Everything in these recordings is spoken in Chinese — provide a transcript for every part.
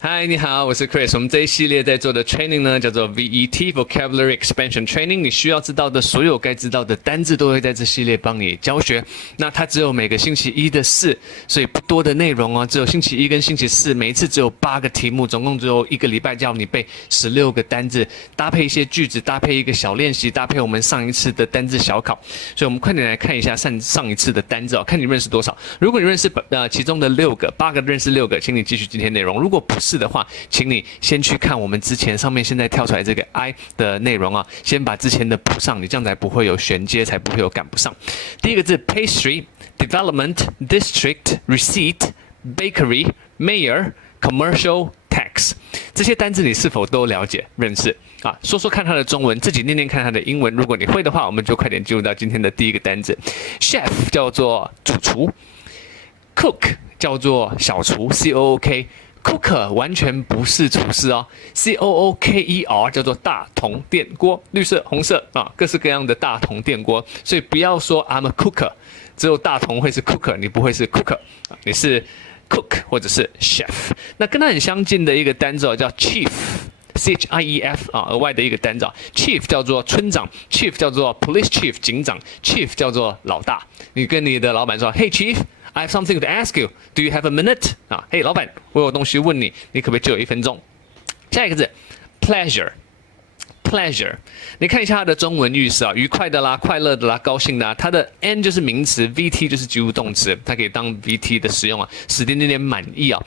嗨，你好，我是 Chris。我们这一系列在做的 training 呢，叫做 VET Vocabulary Expansion Training。你需要知道的所有该知道的单字都会在这系列帮你教学。那它只有每个星期一的4，所以不多的内容哦，只有星期一跟星期4，每一次只有8个题目，总共只有1个礼拜叫你背16个单字，搭配一些句子，搭配一个小练习，搭配我们上一次的单字小考。所以我们快点来看一下上一次的单字哦，看你认识多少。如果你认识其中的6个，8个认识6个，请你继续今天内容。如果不是的话，请你先去看我们之前上面现在跳出来这个 I 的内容啊，先把之前的补上，你这样才不会有衔接，才不会有赶不上。第一个字 pastry, development, district, receipt, bakery, mayor, commercial, tax， 这些单字你是否都了解认识啊？说说看它的中文，自己念念看它的英文。如果你会的话，我们就快点进入到今天的第一个单字。Chef 叫做主厨 ，Cook 叫做小厨 ，COOK。Cooker 完全不是厨师哦 ，COOKER 叫做大铜电锅，绿色、红色啊，各式各样的大铜电锅。所以不要说 I'm a cooker， 只有大铜会是 cooker， 你不会是 cooker， 你是 cook 或者是 chef。那跟它很相近的一个单字叫 chief。CHIEF 啊，额外的一个单字 ，Chief 叫做村长 ，Chief 叫做 Police Chief 警长 ，Chief 叫做老大。你跟你的老板说 ，Hey Chief，I have something to ask you. Do you have a minute？ 啊，嘿，老板，我有东西问你，你可不可以借我1分钟？下一个字 ，pleasure。pleasure， 你看一下它的中文意思啊，愉快的啦，快乐的啦，高兴的啦。它的 N 就是名词 ，VT 就是及物动词，它可以当 VT 的使用啊，使点满意啊。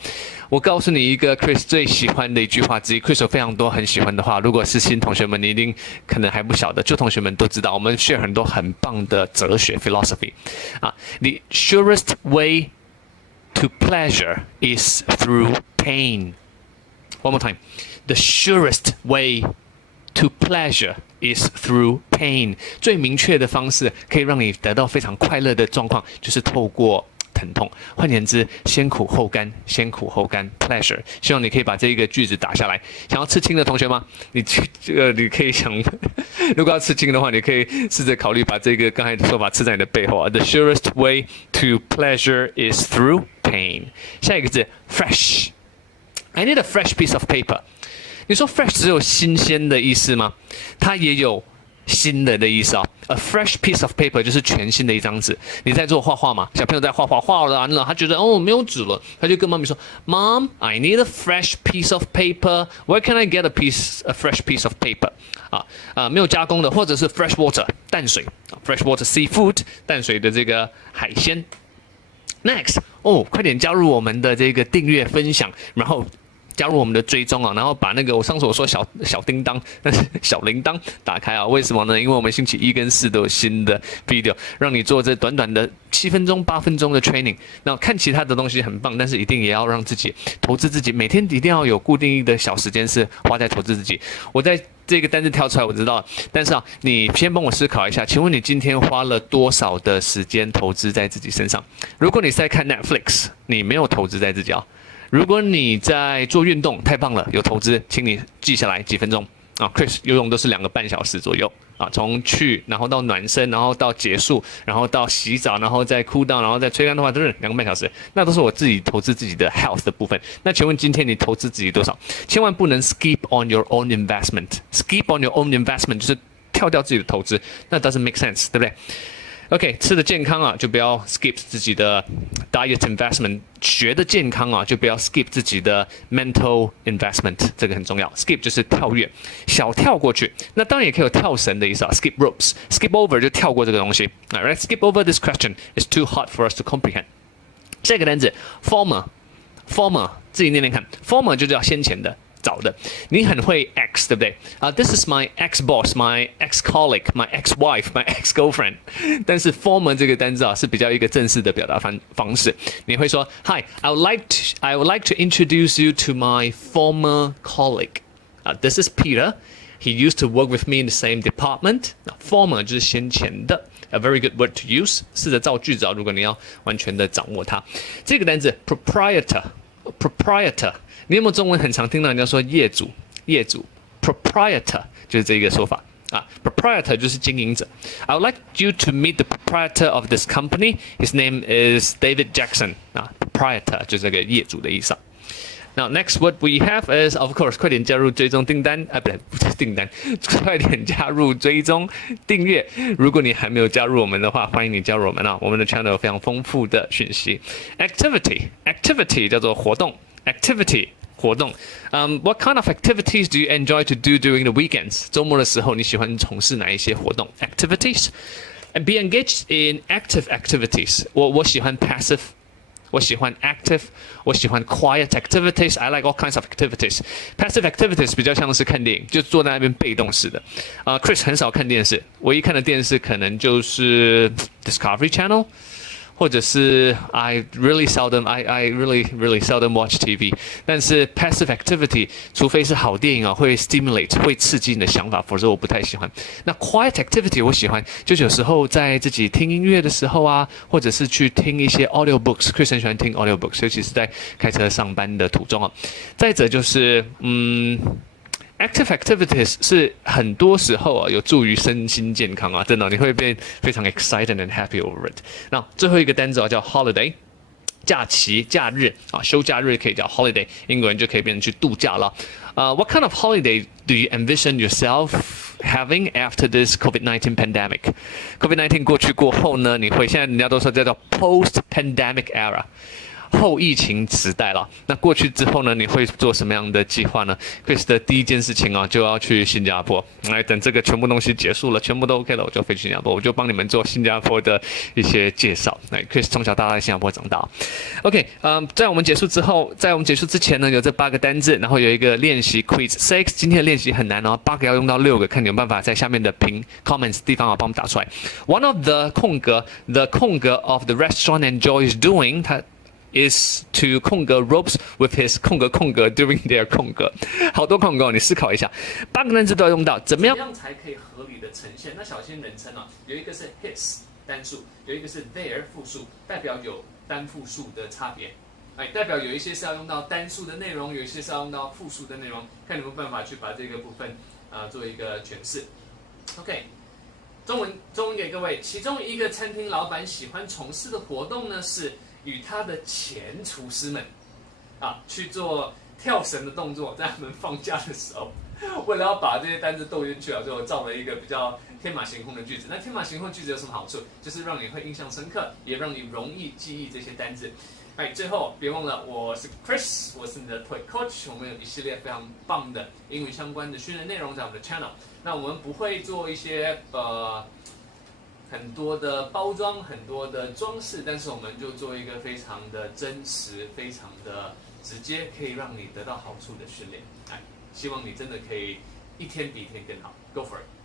我告诉你一个 Chris 最喜欢的一句话之一 ，Chris 有非常多很喜欢的话。如果是新同学们，你一定可能还不晓得，旧同学们都知道，我们 share 很多很棒的哲学 philosophy 啊。The surest way to pleasure is through pain. One more time. The surest way to pleasure is through pain. 最明确的方式可以让你得到非常快乐的状况，就是透过疼痛。换言之，先苦后甘，先苦后甘 pleasure。希望你可以把这一个句子打下来。想要吃青的同学吗？你可以想，如果要吃青的话，你可以试着考虑把这个刚才的说法吃在你的背后啊。The surest way to pleasure is through pain。下一个字 fresh。I need a fresh piece of paper。你说 fresh 只有新鲜的意思吗？它也有新的意思啊。A fresh piece of paper 就是全新的一张纸。你在做画画嘛？小朋友在画画，画完了，他觉得没有纸了，他就跟妈咪说 ，Mom, I need a fresh piece of paper. Where can I get a fresh piece of paper？ 没有加工的，或者是 fresh water 淡水 ，fresh water seafood 淡水的这个海鲜。Next， 快点加入我们的这个订阅分享，然后加入我们的追踪啊，然后把那个上次我说小叮当，但是小铃铛打开啊。为什么呢？因为我们星期1跟4都有新的 video， 让你做这短短的7分钟、8分钟的 training。那看其他的东西很棒，但是一定也要让自己投资自己，每天一定要有固定的小时间是花在投资自己。我在这个单字挑出来，我知道了，但是你先帮我思考一下，请问你今天花了多少的时间投资在自己身上？如果你是在看 Netflix， 你没有投资在自己啊。如果你在做运动，太棒了，有投资，请你记下来几分钟啊。Chris 游泳都是2个半小时左右啊，从去然后到暖身，然后到结束，然后到洗澡，然后再cool down，然后再吹干的话，都是2个半小时。那都是我自己投资自己的 health 的部分。那请问今天你投资自己多少？千万不能 skip on your own investment。skip on your own investment 就是跳掉自己的投资，那 doesn't make sense， 对不对？OK， 吃的健康啊，就不要 skip 自己的 diet investment； 学的健康啊，就不要 skip 自己的 mental investment， 这个很重要。skip 就是跳跃，小跳过去。那当然也可以有跳绳的意思啊 ，skip ropes，skip over 就跳过这个东西。Alright, skip over this question is too hard for us to comprehend。下一个单词 former， 自己念念看 ，former 就叫先前的。早的，你很会 X， 对不对？This is my ex-boss, my ex-colleague, my ex-wife, my ex-girlfriend。但是 former 这个单字啊是比较一个正式的表达方式。你会说 Hi, I would like to introduce you to my former colleague. This is Peter. He used to work with me in the same department. Former 就是先前的 ，a very good word to use。试着造句子啊，如果你要完全的掌握它。这个单字 proprietor。你有没有中文很常听到人家说业主 proprietor 就是这个说法啊 proprietor 就是经营者。I would like you to meet the proprietor of this company. His name is David Jackson 啊 proprietor 就是这个业主的意思。Now next what we have is of course 快点加入追踪订单不是订单，快点加入追踪订阅。如果你还没有加入我们的话，欢迎你加入我们啊！我们的 channel 有非常丰富的讯息。Activity 叫做活动 ，activity 活动。What kind of activities do you enjoy to do during the weekends？ 周末的时候你喜欢从事哪一些活动 ？Activities。And be engaged in active activities。我喜欢 passive。我喜欢 active， 我喜欢 quiet activities。I like all kinds of activities。Passive activities 比较像是看电影，就坐在那边被动式的。Chris 很少看电视，唯一看的电视可能就是 Discovery Channel。或者是 I really seldom watch TV， 但是 passive activity 除非是好电影啊，会 stimulate 会刺激你的想法，否则我不太喜欢。那 quiet activity 我喜欢，就是有时候在自己听音乐的时候啊，或者是去听一些 audiobooks，Chris 很喜欢听 audiobooks， 尤其是在开车上班的途中啊。再者就是Active activities 是很多时候啊有助于身心健康啊，真的你会变非常 excited and happy over it。那最后一个单词叫 holiday， 假期、假日啊，休假日可以叫 holiday， 英国人就可以变成去度假了。What kind of holiday do you envision yourself having after this COVID-19 pandemic? COVID-19 过去过后呢，你会现在人家都说叫做 post-pandemic era。后疫情时代了，那过去之后呢？你会做什么样的计划呢 ？Chris 的第一件事情啊，就要去新加坡。来，等这个全部东西结束了，全部都 OK 了，我就飞去新加坡，我就帮你们做新加坡的一些介绍。来 ，Chris 从小到大在新加坡长大。OK， 在我们结束之前呢，有这8个单字，然后有一个练习 Quiz 6。今天的练习很难哦，8个要用到6个，看你有办法在下面的评 comments 地方啊帮我们打出来。One of the 空格 of the restaurant enjoys doing， 它is to 空格 ropes with his 空格 during their 空格，好多空格，你思考一下，8个单词都要用到，怎么样才可以合理的呈现？那小心人称啊，有一个是 his 单数，有一个是 their 复数，代表有单复数的差别。代表有一些是要用到单数的内容，有一些是要用到复数的内容，看你有没有办法去把这个部分做一个诠释。OK， 中文给各位，其中一个餐厅老板喜欢从事的活动呢是与他的前厨师们去做跳绳的动作，在他们放假的时候，为了要把这些单字逗进去啊，就造了一个比较天马行空的句子。那天马行空的句子有什么好处？就是让你会印象深刻，也让你容易记忆这些单字。最后别忘了，我是 Chris， 我是你的 TOEIC Coach， 我们有一系列非常棒的英语相关的训练内容在我们的 channel。那我们不会做一些很多的包装，很多的装饰，但是我们就做一个非常的真实、非常的直接，可以让你得到好处的训练。希望你真的可以一天比一天更好。Go for it！